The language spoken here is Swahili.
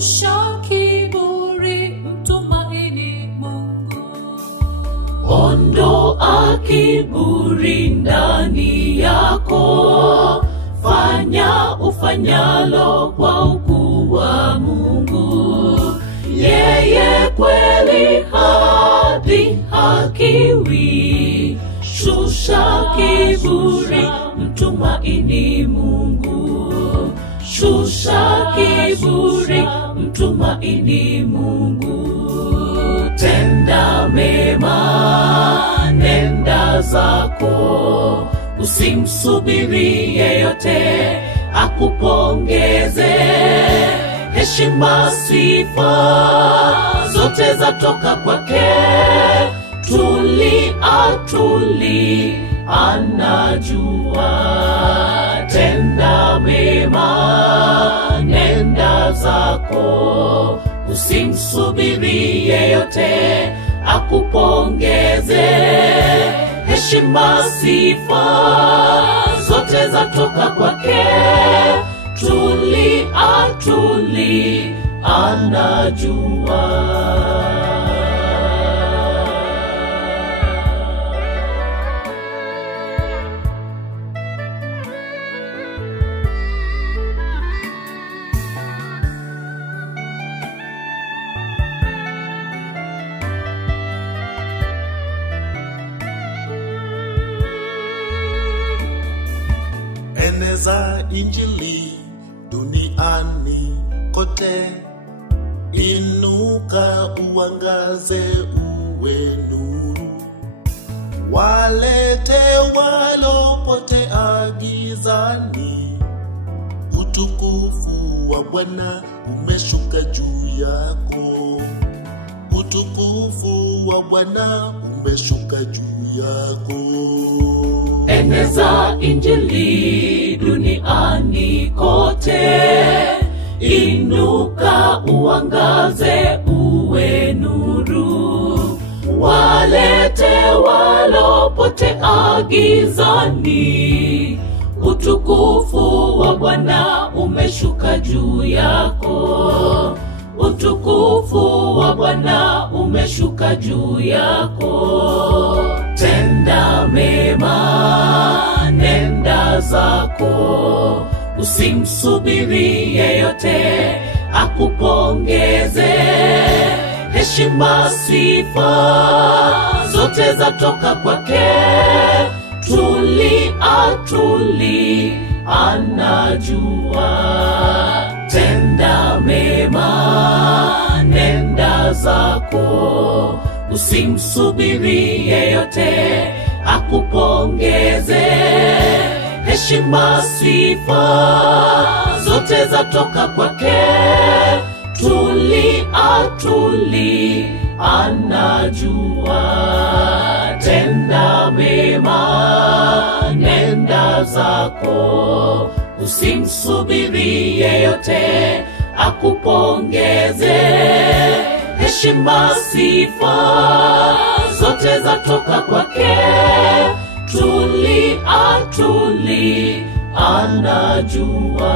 shusha kiburi, mtumaini Mungu. Ondoa kiburi ndani yako, fanya ufanyalo kwa ukuu wa Mungu. Yeye kweli hakiwi, shusha kiburi, mtumaini Mungu. Shusha kiburi, mtumaini Mungu. Tenda mema, nenda zako, usimsubiri yeyote akupongeze. Heshima sifa zote zatoka kwake, tuli anajua. Tenda mema, nenda zako, usimsubiri yeyote akupongeze. Heshima sifa zote zatoka kwake, tuli anajua. Eneza injili duniani kote, inuka uangaze uwe nuru. Walete walopotea gizani, utukufu wa Bwana umeshuka juu yako. Utukufu wa Bwana umeshuka juu yako. Eneza injili duniani kote, inuka uangaze uwe nuru. Walete walopotea gizani, utukufu wa Bwana umeshuka juu yako. Utukufu wa Bwana umeshuka juu yako. Tenda mema, nenda zako, usimsubiri yeyote akupongeze. Heshima sifa zote zatoka kwake, tuli anajua. Tenda mema, nenda zako, usimsubiri yeyote akupongeze. Heshima sifa zote zatoka kwake, tuli anajua. Tenda mema, nenda zako, usimsubiri yeyote akupongeze. Heshima sifa zote zatoka kwake, tuli anajua.